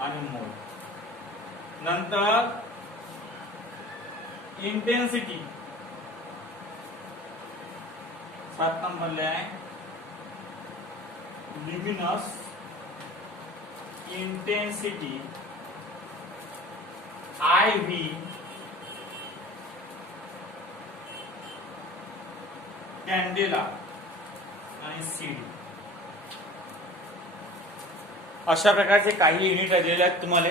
आणि मोल. नंतर इंटेन्सिटी 7 नंबरला आहे ल्युमिनस इंटेन्सिटी IV कॅन्डेला आणि CD. अशा प्रकारचे काही युनिट दिलेले आहेत तुम्हाला.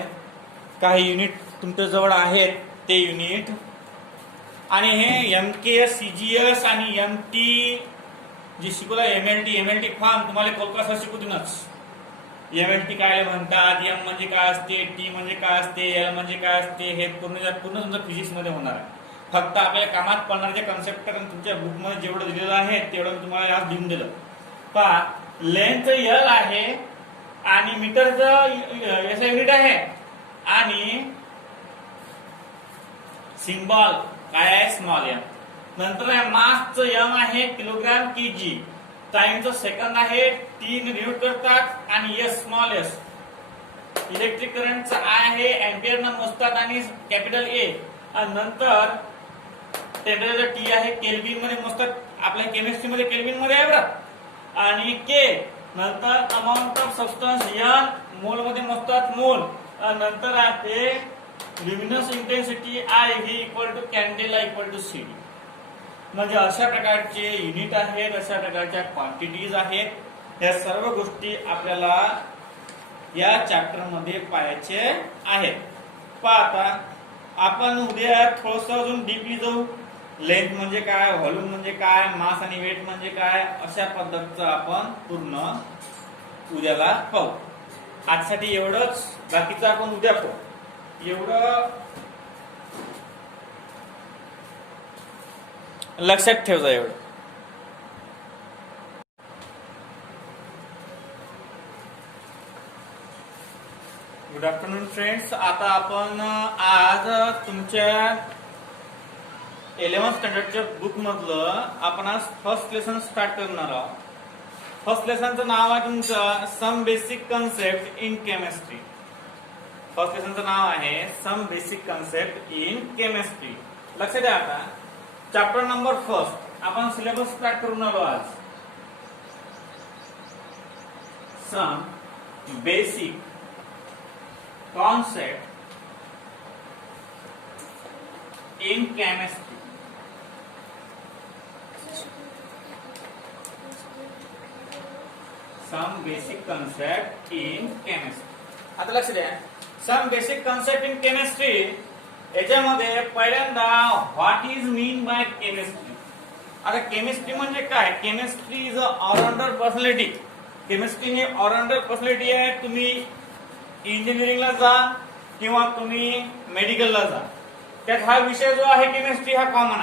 काही युनिट तुमच्या जवळ आहेत ते युनिट. आणि हे MKS CGS आणि MT जे शिकवला MLT फॉर्म तुम्हाला कोलकाता शिकवतीनच. MLT काय म्हणतात, M म्हणजे काय असते, T म्हणजे काय असते, L म्हणजे काय असते, हे पूर्ण तुमचं फिजिक्स मध्ये होणार आहे. फक्त आपल्या कामात पडणारे कन्सेप्ट तुमच्या बुक मध्ये जेवढं दिलेलं आहे तेवढं तुम्हाला आज लिहून दिलं. पहा, लेंथ L आहे आणि मीटरचं SI युनिट आहे आणि सिम्बॉल काय आहे स्मॉल m. नंतर मासचं m आहे किलोग्राम kg. टाइमचं सेकंद आहे 3 रिव्हॉल्ट करतात आणि s स्मॉल s. इलेक्ट्रिक करंटचं I आहे एम्पियर न मोजतात आणि कॅपिटल A. आणि नंतर टेम्परेचर T आहे केल्विन मध्ये मोजतात. आपल्या केमिस्ट्री मध्ये केल्विन मध्ये आहे बरं. आणि K नंतर अमाउंट ऑफ सबस्टन्स N मोल मध्ये मोजतात मोल. नंतर आहे luminous intensity IV equal to candela equal to CD. म्हणजे अशा प्रकारचे युनिट आहेत, अशा प्रकारच्या क्वांटिटीज आहेत. या सर्व गोष्टी आपल्याला या चॅप्टर मध्ये पाहायचे आहेत. पहा, आता आपण उद्या थोडंसं अजून डीपली जाऊ. लेंथ म्हणजे काय, व्हॉल्यूम म्हणजे काय, मास आणि वेट म्हणजे काय, अशा पद्धतीचं आपण पूर्ण उद्याला पाहू. आजसाठी एवढंच, बाकीचं आपण उद्या पाहू. एवढं लक्षात ठेवजा. एवढं गुड आफ्टरनून फ्रेंड्स. आता आपण आज तुमच्या 11th स्टँडर्डच्या बुक मधलं आपण आज फर्स्ट लेसन स्टार्ट करणार आहोत. फर्स्ट लेसनचं नाव आहे तुमचं some basic concept in chemistry. First लेसनचं नाव आहे some basic concept in chemistry. लक्षात द्या. आता चॅप्टर नंबर फर्स्ट आपण सिलेबस स्टार्ट करून आलो आज. Some basic concept in chemistry. Some basic concept in chemistry. आता लक्ष द्या. Some basic concept in chemistry याच्यामध्ये पहिल्यांदा what is mean by chemistry. आता केमिस्ट्री म्हणजे काय. Chemistry is a allrounder personality. Chemistry ही ऑलराउंडर पर्सनॅलिटी आहे. तुम्ही इंजिनिअरिंगला जा किंवा तुम्ही मेडिकलला जा, त्यात हा विषय जो आहे केमिस्ट्री हा कॉमन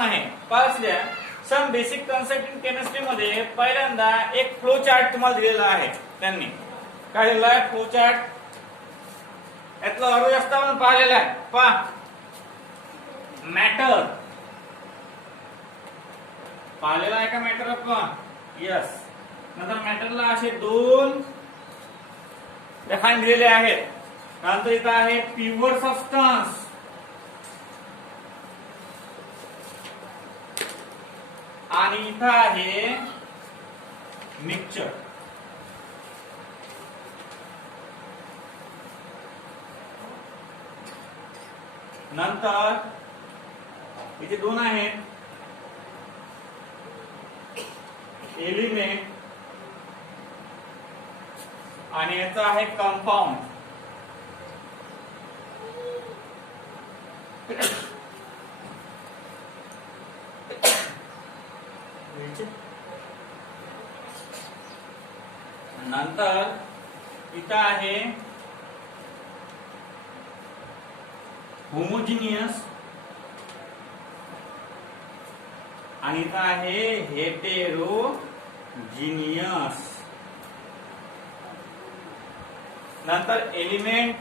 आहे. पाच द्या. Some basic concept in chemistry मध्ये पहिल्यांदा एक फ्लो चार्ट तुम्हाला दिलेला आहे. त्यांनी काय दिलेला आहे, फ्लो चार्ट. यातलं अर्ध जास्त आपण पाहिलेलं आहे. पहा, मॅटर पाहिलेला आहे का मॅटर आपण. यस. नंतर मॅटरला असे 2 रेफाईन दिलेले आहेत. नंतर इथं आहे प्युअर सबस्टन्स आणि इथं आहे मिक्सचर. नंतर इथे 2 आहेत एलिमेंट आणि याचा आहे कंपाऊंड. नंतर इथं आहे होमोजिनियस आणि इथं आहे हेटेरोजिनियस. नंतर एलिमेंट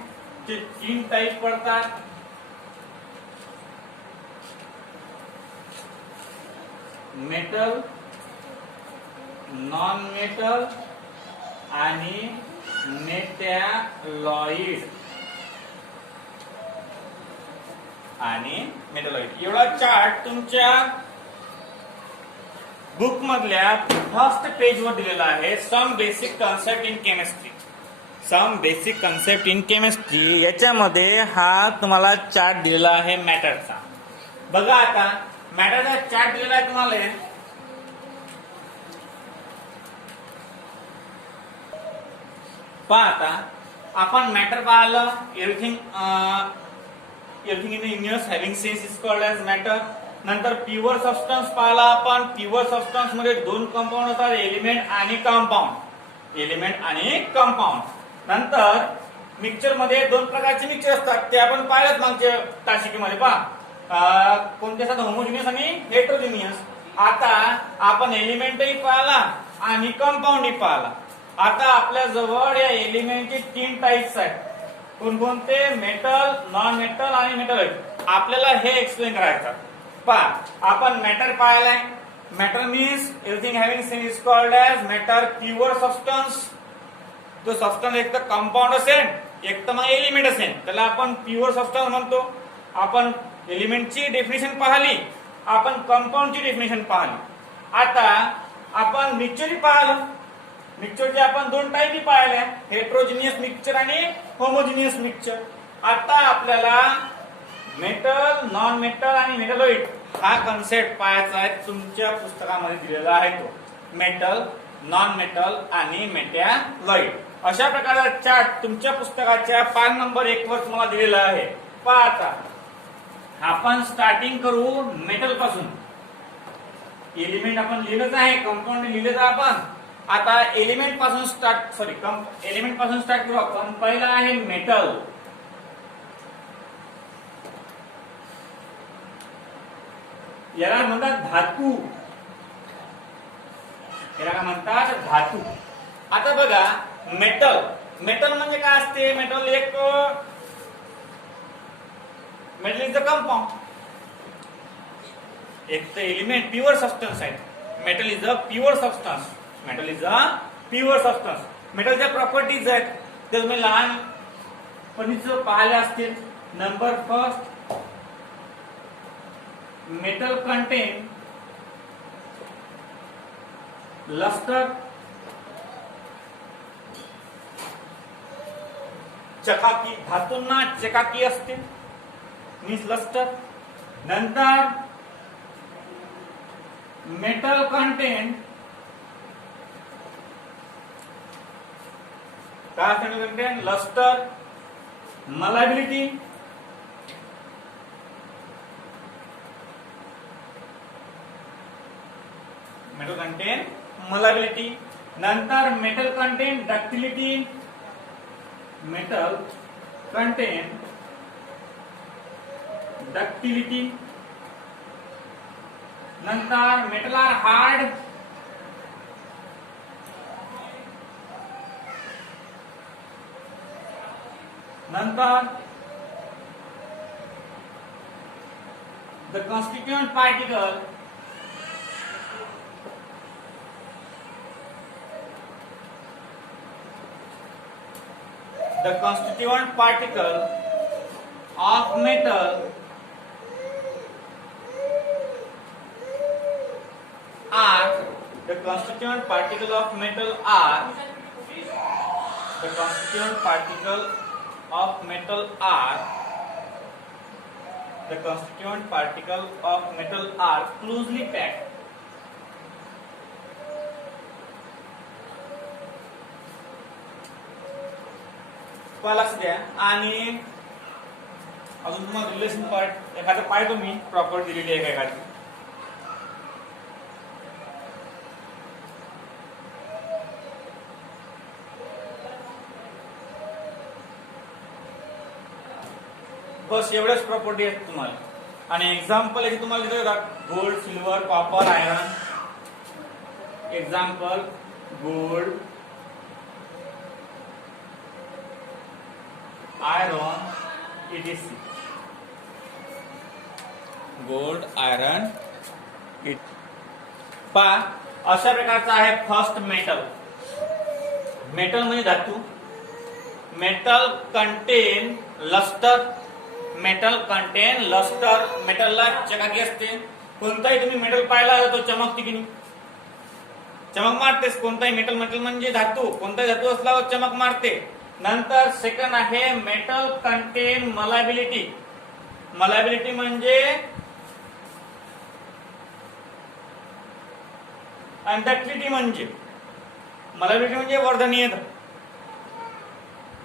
चे 3 टाइप पडतात. मेटल, नॉन मेटल आणि मेटॅलॉइड आणि मेटॅलॉइड एवढा चार्ट तुमच्या बुक मधल्या फर्स्ट पेज वर दिलेला आहे. Some basic concept in chemistry. Some basic concept in chemistry याच्यामध्ये हा तुम्हाला चार्ट दिलेला आहे मॅटरचा. बघा आता मॅटरचा चार्ट दिलेला आहे तुम्हाला. पहा आता आपण मॅटर पाहिलं. Everything in the universe having sense is called as matter. नंतर प्युअर सबस्टन्स पाहिला आपण. प्युअर सबस्टन्स मध्ये दोन कंपाऊंड असतात, एलिमेंट आणि कंपाऊंड. एलिमेंट आणि कंपाऊंड. नंतर मिक्सचर मध्ये दोन प्रकारचे मिक्सचर असतात, ते आपण पाहिलं मागच्या तासिकेमध्ये. पहा कोणते असतात, होमोजिनियस आणि हेट्रोजिनियस. आता आपण एलिमेंटही पाहिला आणि कंपाऊंडही पाहिला. आता आपल्या जवळ या एलिमेंटचे तीन टाइप्स आहेत. कोणकोणते? मेटल, नॉन मेटल आणि मेटलॉइड. आपल्याला हे एक्सप्लेन करायचं. पहा आपण मॅटर पाहिलाय. Matter means everything having sense is called as matter. Pure substance, तो सबस्टन्स एक तर कंपाऊंड असेल एक तर मग एलिमेंट असेल, त्याला आपण प्युअर सबस्टन्स म्हणतो. आपण एलिमेंटची डेफिनेशन पाहिली, आपण कंपाऊंडची डेफिनेशन पाहिली. आता आपण मिक्सचर पाहिलं. मिक्सचरचे आपण दोन टाईपही पाहिल्या, हेट्रोजिनियस मिक्सचर आणि होमोजिनियस मिक्सचर. आता आपल्याला मेटल, नॉन मेटल आणि मेटलॉइड हा कन्सेप्ट पाहायचा आहे. तुमच्या पुस्तकामध्ये दिलेला आहे तो मेटल, नॉन मेटल आणि मेटॅलॉइड. अशा प्रकारचा चार्ट तुमच्या पुस्तकाच्या पान नंबर 1 वर तुम्हाला दिलेला आहे. पहा आता आपण स्टार्टिंग करू मेटल पासून. एलिमेंट आपण लिहिलंच आहे, कंपाऊंड लिहिलेच आपण. आता एलिमेंट पासून एलिमेंट पासून स्टार्ट करू आपण. पहिला आहे मेटल. याला म्हणतात धातू. याला काय म्हणतात? धातू. आता बघा मेटल. मेटल म्हणजे काय असते? Metal is a compound. एक तर एलिमेंट प्युअर सबस्टन्स आहे. Metal is a pure substance. Metal is a pure substance. मेटलच्या प्रॉपर्टीज आहेत ते तुम्ही लहानपणीच पाहिले असतील. Number first, metal contain lustre. चकाकी. धातूंना चकाकी असते, मीन्स लस्टर. नंतर मेटल कंटेन काय contain? Lustre. Malleability. Metal contain malleability. नंतर metal contain ductility. Metal contain ductility. नंतर मेटल आर हार्ड. नंतर the constituent particle the constituent particle of metal are the constituent particle of metal are the constituent particle of metal are the constituent particle of metal are closely packed. लक्ष द्या. आणि अजून तुम्हाला relation part एखादं पाहिजे मी proper दिलेली आहे एखादी. बस एवढ्याच प्रॉपर्टी आहेत तुम्हाला. आणि एक्झाम्पल याचे तुम्हाला दिले जातात. Gold, silver, copper, iron. Example gold, iron, ETC. Gold, iron, पहा अशा प्रकारचा आहे फर्स्ट मेटल. मेटल म्हणजे धातू. Metal contain lustre. Metal contain lustre. मेटलला चकाकी असते. कोणताही तुम्ही मेटल पाहिला तो चमकते की नाही? चमक मारतेस. कोणताही मेटल, मेटल म्हणजे धातू, कोणताही धातू असल्यावर चमक मारते. नंतर सेकंड आहे मेटल कंटेन मलाबिलिटी. मलाबिलिटी म्हणजे डक्टिलिटी. म्हणजे मलाबिलिटी म्हणजे वर्धनीयता.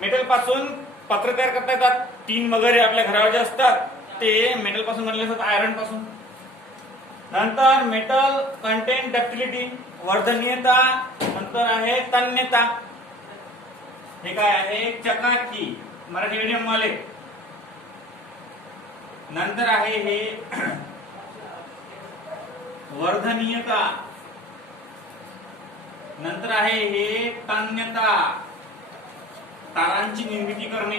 मेटल पासून पत्र तयार करता येतात. टीन वगैरे आपल्या घरावर जे असतात ते मेटल पासून बनलेले असतात, आयरन पासून. नंतर मेटल कंटेन डक्टिलिटी, वर्धनीयता. नंतर आहे तन्यता. हे काय आहे? चकाकी, मराठी मीडियम वाले. नंतर आहे हे वर्धनीयता. नंतर आहे हे तन्यता, तारांची निर्मिती करणे.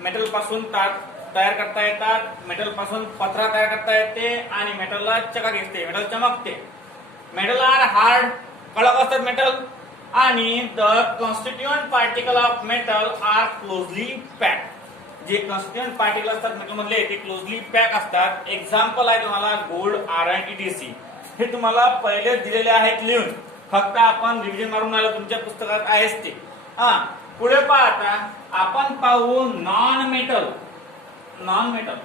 मेटल पासून तार तयार करता येतात, मेटल पासून पत्रा तयार करता येते आणि मेटलला चकाकी येते, मेटल चमकते. मेटल आर हार्ड, कडक असतात मेटल. आणि the constituent particle of metal are closely packed. जे कॉन्स्टिट्युएंट पार्टिकल असतात मेटल मधले ते क्लोजली पॅक असतात. एक्झाम्पल आहे तुम्हाला गोल्ड, आयरन, ईटीसी. हे तुम्हाला पहिले दिलेले आहेत लिहून. फक्त आपण रिव्हिजन मारून आलो, तुमच्या पुस्तकात आहेच ते. पुढे पाहता आपण पाहू non metal. Non metal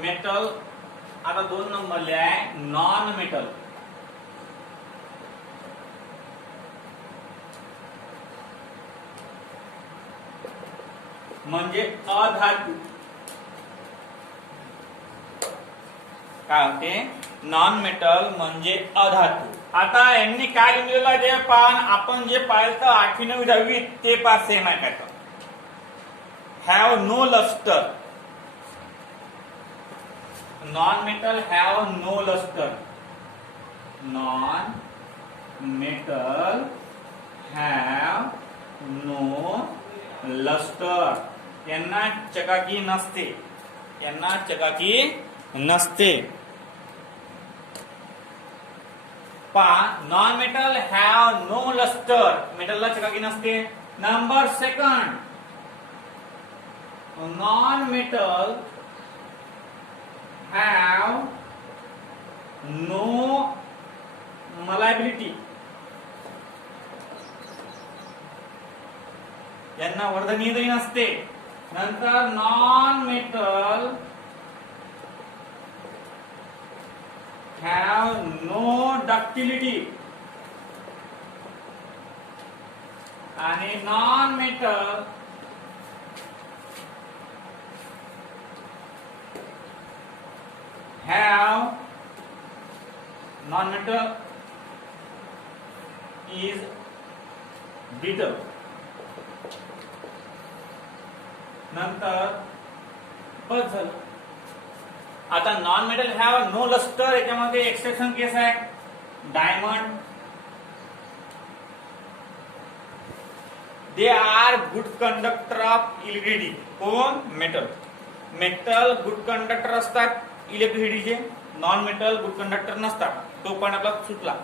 metal आता 2 नंबरले आहे नॉन मेटल. म्हणजे अधातू. काय होते? नॉन मेटल म्हणजे अधातू. आता यांनी काय लिहिलेलं आहे ते पान आपण जे पाहिलं तर 8वी 9वी 10वी ते पास सेम आहे. काय have no lustre. Non metal have no lustre. Non metal have no lustre. यांना चकाकी नसते. यांना चकाकी नसते. Non metal have no lustre. मेटलला चकाकी नसते. Number second, non metal have no malleability. यांना वर्धनीयता नसते. नंतर non metal have no ductility. आणि non metal have non metal is brittle. नंतर बस झालं. आता non metal have no lustre याच्यामध्ये एक्सेप्शन केस आहे. Diamond. They are good conductor of electricity. कोण? मेटल. मेटल गुड कंडक्टर असतात इलेक्ट्रिसिटीचे. नॉन मेटल गुड कंडक्टर नसतात. तो पण आपला सुटला.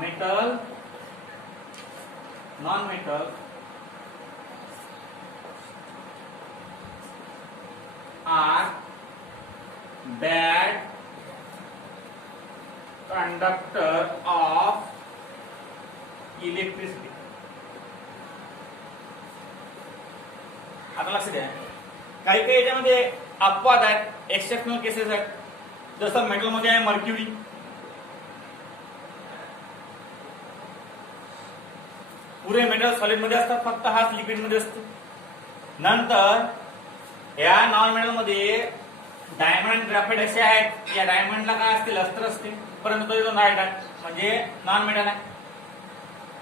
Metal, non metal are bad conductor of electricity. आता लक्ष द्या, काही काही याच्यामध्ये अपवाद आहेत, एक्सेप्शनल केसेस आहेत. जसं मेटल मध्ये आहे मर्क्युरी. पुरे मेटल सॉलिड मध्ये असतात, फक्त हाच लिक्विड मध्ये असतो. नंतर या नॉन मेटल मध्ये डायमंड, ग्राफाइट असे आहेत. या डायमंडला काय असते? लस्टर असते, परंतु तो इथून राईट आहे म्हणजे नॉन मेटल आहे.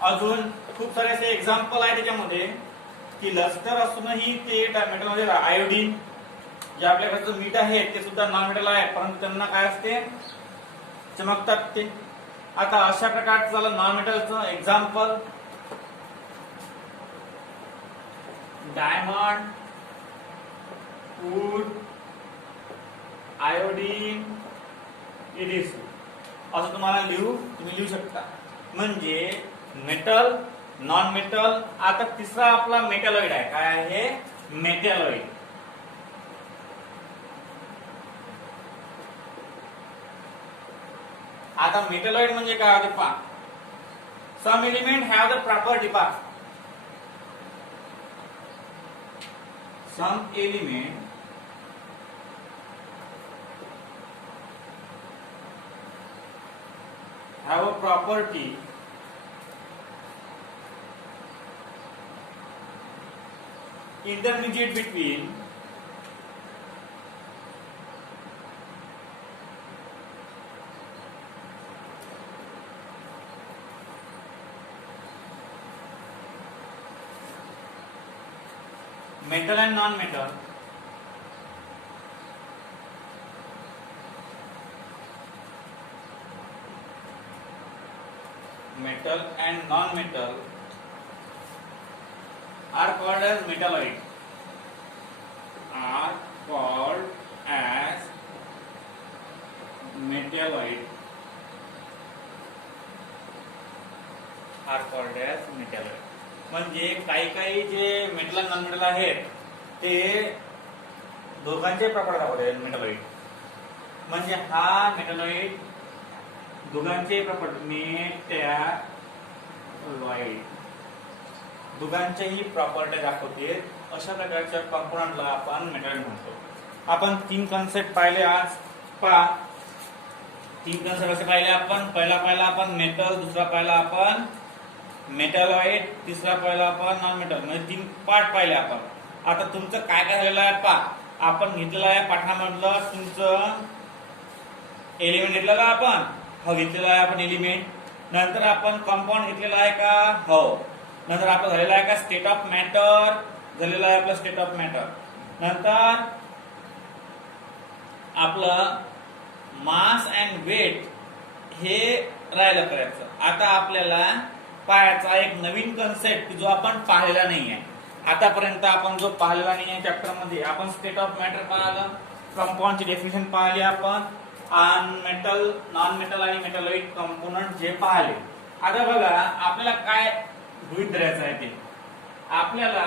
अजून खूप सारे असे एक्झाम्पल आहे त्याच्यामध्ये की लस्टर असूनही ते मेटल मध्ये. आयोडीन, जे आपल्याकडचं मीठ आहे ते सुद्धा नॉन मेटल आहे, परंतु त्यांना काय असते? चमकतात ते. आता अशा प्रकारचं झालं नॉन मेटलचं example. Diamond, wood, iodine, EDC. असं तुम्हाला तुम्ही लिहू शकता. म्हणजे मेटल, नॉन मेटल. आता तिसरा आपला मेटॅलॉइड आहे. काय आहे? मेटॅलॉइड. आता मेटॅलॉइड म्हणजे काय होते पहा. Some element have the property पहा. Some element have a property intermediate between metal and non-metal. Metal and non-metal are called as metalloid. Are called as metalloid. Are called as metalloid. म्हणजे काही जे मेटल आणि non metal आहेत ते दोघांचे property दाखवते मेटॅलॉइड. म्हणजे हा मेटॅलॉइड दोघांचे प्रॉपर्टी मेटॅलॉइड दोघांच्याही प्रॉपर्टी दाखवते. अशा प्रकारच्या कंपोनंटला आपण मेटॅलॉइड म्हणतो. आपण 3 कन्सेप्ट पाहिले आज. पहा 3 कन्सेप्ट असे पाहिले आपण. पहिला आपण मेटल, दुसरा पाहिला आपण मेटॅलॉइड, तिसरा पाहिला आपण नॉन मेटल. म्हणजे 3 पार्ट पाहिले आपण. आता तुमचं काय झालेलं आहे पहा. आपण घेतलेलं आहे पाठामधलं तुमचं एलिमेंट घेतलेला आपण. हो घेतलेला आहे आपण एलिमेंट. नंतर आपण कंपाऊंड घेतलेला आहे का? हो. नंतर आपलं झालेला आहे का स्टेट ऑफ मॅटर? झालेला आहे आपलं स्टेट ऑफ मॅटर. नंतर आपलं मास अँड वेट हे राहिलं करायचं. आता आपल्याला पाहायचा एक नवीन कन्सेप्ट जो आपण पाहिलेला नाही आहे आतापर्यंत. आपण जो पाहिलेला नाही आहे चॅप्टर मध्ये. आपण स्टेट ऑफ मॅटर पाहिलं, कंपाऊंडची डेफिनेशन पाहिली आपण, मेटल, नॉन मेटल आणि मेटॅलॉइड कंपोनंट जे पाहिले. आता बघा आपल्याला काय गृहीत धरायचं आहे ते. आपल्याला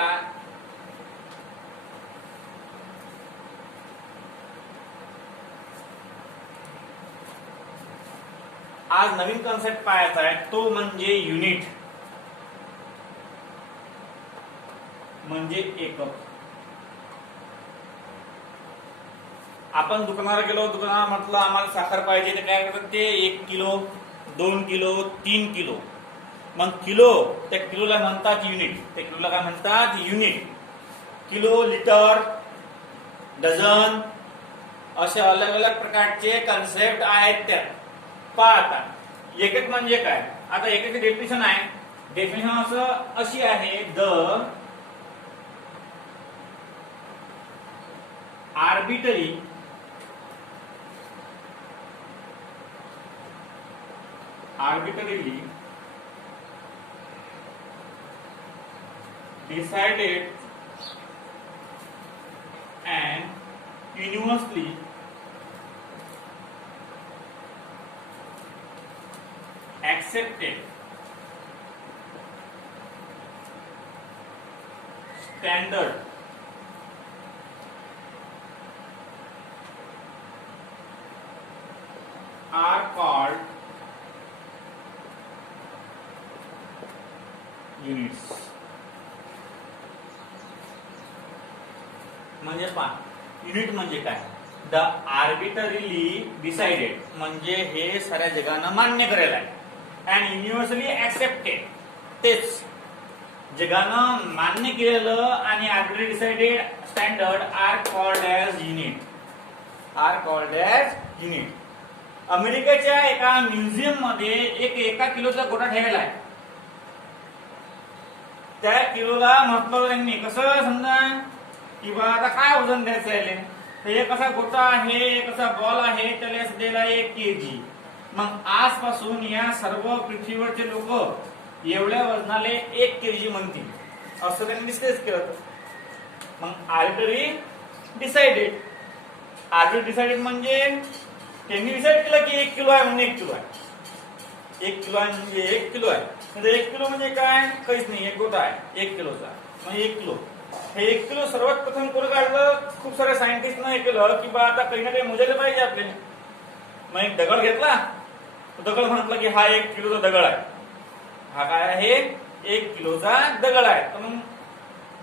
आज नवीन कन्सेप्ट पाहायचा आहे तो म्हणजे युनिट, म्हणजे एकक. आपण दुकानावर गेलो, दुकानावर म्हटलं आम्हाला साखर पाहिजे, तर काय करतात ते 1 किलो, 2 किलो, 3 किलो. मग किलो, त्या किलोला म्हणतात युनिट. त्या किलोला काय म्हणतात? युनिट. किलो, लिटर, डझन असे अलग अलग प्रकारचे कन्सेप्ट आहेत त्यात. पाहता एकक म्हणजे काय. आता एकक डेफिनेशन आहे. डेफिनेशन अशी आहे, the arbitrary arbitrarily decided and universally accepted standard are called units. म्हणजे पहा युनिट म्हणजे काय. द आर्बिटरीली डिसाइडेड म्हणजे हे साऱ्या जगानं मान्य करेल आहे. अँड युनिव्हर्सली ऍक्सेप्टेड तेच जगानं मान्य केलेलं आणि arbitrary decided standard are called as unit. Are called as unit. अमेरिकेच्या एका म्युझियम मध्ये 1 किलोचा गोटा ठेवला आहे. त्या किलोला म्हटलं त्यांनी कसं समजा की बा आता काय वजन द्यायचं आहे. तर एक असा गोटा आहे, एक असा बॉल आहे, त्याला दिला 1 kg. मग आजपासून या सर्व पृथ्वीवरचे लोक एवढ्या वजनाले 1 kg म्हणतील असं त्यांनी डिस्कस केलं. मग आर्बिटरी डिसाइडेड. आर्बिटरी डिसाइडेड म्हणजे त्यांनी डिसाईड केलं की 1 किलो आहे म्हणून 1 किलो आहे. 1 किलो आहे म्हणजे 1 किलो आहे. म्हणजे 1 किलो म्हणजे काय, काहीच नाही, एक गोटा आहे 1 किलोचा म्हणजे 1 किलो. हे 1 किलो सर्वात प्रथम कोण काढलं, खूप साऱ्या सायंटिस्टनं हे केलं की बा आता काही ना काही मोजायला पाहिजे आपल्याला. मग एक दगड घेतला, दगड म्हटलं की हा 1 किलोचा दगड आहे, हा काय आहे 1 किलोचा दगड आहे. तर मग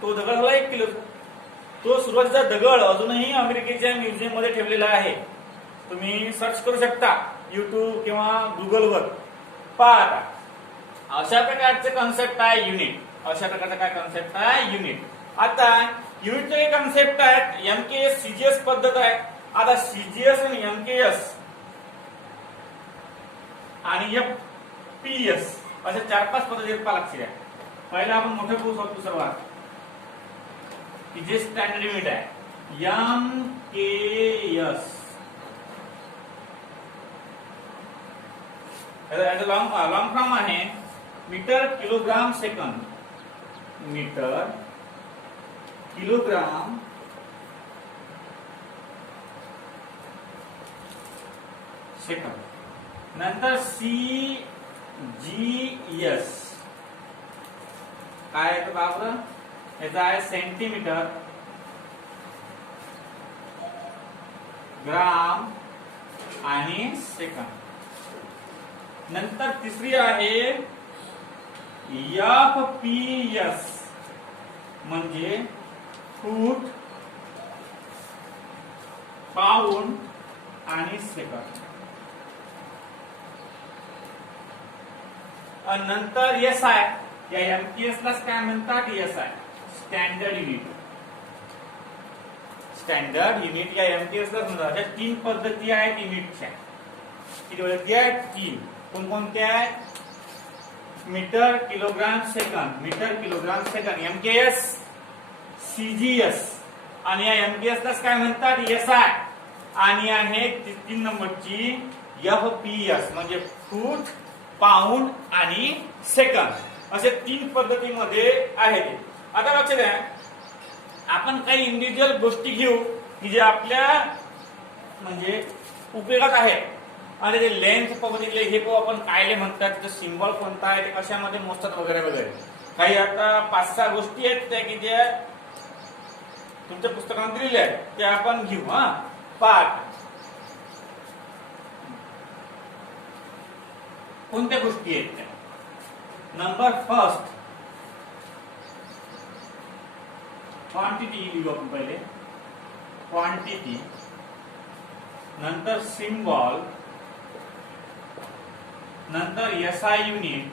तो दगड झाला 1 किलोचा. तो सुरुवातीचा दगड अजूनही अमेरिकेच्या म्युझियम मध्ये ठेवलेला आहे. तुम्ही सर्च करू शकता युट्यूब किंवा गुगलवर, पहा. अशा प्रकारचे कॉन्सेप्ट आहे युनिट. अशा प्रकारचा काय कॉन्सेप्ट आहे युनिट. आता युनिटचे काही कॉन्सेप्ट आहेत. एमकेएस सीजीएस पद्धत आहे. आता सीजीएस आणि एमकेएस आणि एफपीएस अशा 4-5 पद्धती आहेत लक्षात. पहिला आपण मोठे पाहू शकतो सर्वात की जे स्टँडर्ड युनिट आहे एमकेएस. लॉंग फॉर्म आहे metre kilogram second. Metre kilogram second. नंतर सीजीएस काय आहे बाबा, याचा आहे सेंटीमीटर ग्राम आणि सेकंद. नंतर तिसरी आहे एफपीएस म्हणजे फूट पाऊंड आणि सेकंद. आणि नंतर एसआय, या एमकेएस लाच काय म्हणतात SI, standard unit. Standard unit या एमकेएस लाच म्हणतात. अशा 3 पद्धती आहेत युनिटच्या. किती पद्धती आहेत? 3. कोणकोणत्या आहेत? Metre kilogram second, metre kilogram second MKS, CGS आणि या एमकेएस लाच काय म्हणतात एसआय. आणि आहे 3 नंबरची एफपीएस म्हणजे फूट पाऊंड आणि सेकंद. असे 3 पद्धतीमध्ये आहेत. आता लक्षात द्या, आपण काही इंडिव्हिज्युअल गोष्टी घेऊ की जे आपल्या म्हणजे उपयोगात आहे. आणि ते लेंथ बघितले, हे आपण कायले म्हणतात, त्याचा सिम्बॉल कोणता आहे, ते कशामध्ये मोजतात वगैरे वगैरे. काही आता 5-6 गोष्टी आहेत त्या की ज्या तुमच्या पुस्तकात दिलेल्या आहेत, त्या आपण घेऊ. पाठ कोणत्या गोष्टी आहेत त्या. नंबर फर्स्ट क्वांटिटी लिहू आपण पहिले, क्वांटिटी. नंतर सिम्बॉल, नंतर एसआय युनिट,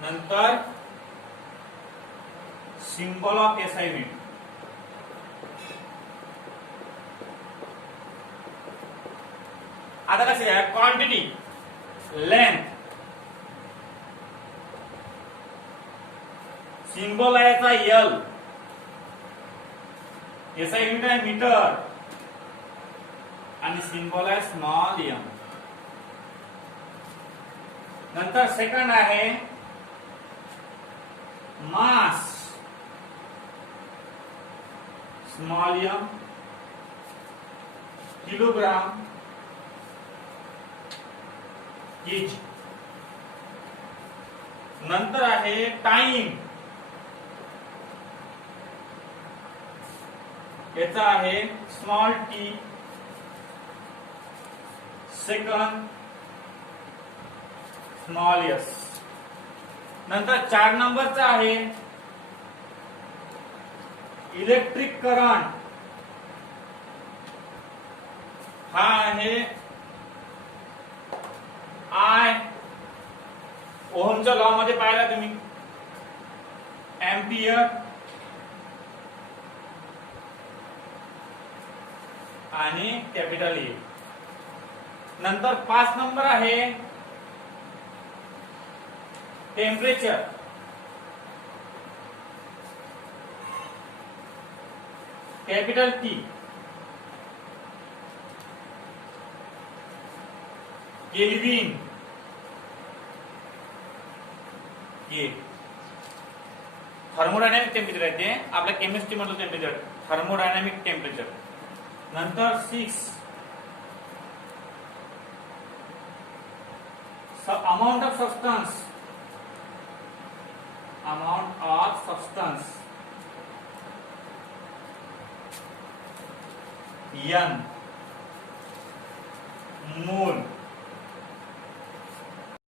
नंतर सिम्बॉल ऑफ एसआय युनिट. आता कसं आहे, क्वांटिटी लेंथ, सिम्बॉल आहे याचा एल, एसआय युनिट आहे मीटर आणि सिम्बॉल आहे स्मॉल एम. नंतर सेकंड आहे मास, स्मॉल एम, किलोग्राम, केजी. नंतर आहे टाइम, याचा आहे small T, second, small S. नंतर 4 नंबरचा आहे इलेक्ट्रिक करंट, हा आहे आय. ओहमच्या लॉ मध्ये पाहिला तुम्ही, एम्पियर आणि कॅपिटल ए. नंतर 5 नंबर आहे टेम्परेचर, कॅपिटल टी, केल्विन के. थर्मोडायनामिक टेम्परेचर आहे ते आपल्या केमिस्ट्री मधलं टेम्परेचर, थर्मोडायनामिक टेम्परेचर. नंतर 6 amount of substance, amount of substance, n, मोल,